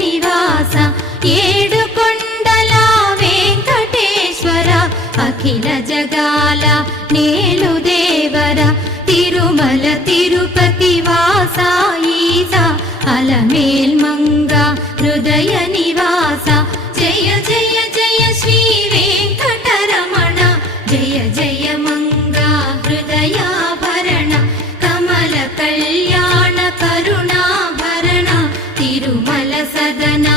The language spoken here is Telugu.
నివాస ఏడుకొండల వెంకటేశ్వర అఖిల జగాల నేలు దేవర తిరుమల తిరుపతి వాస ఈస అలమేల్మంగ హృదయ నివాస జయ జయ జయ శ్రీ వెంకటరమణ జయ జయ మంగ హృదయాభరణ కమల కళ్యాణ కరుణాభరణ తిరుమల సదనా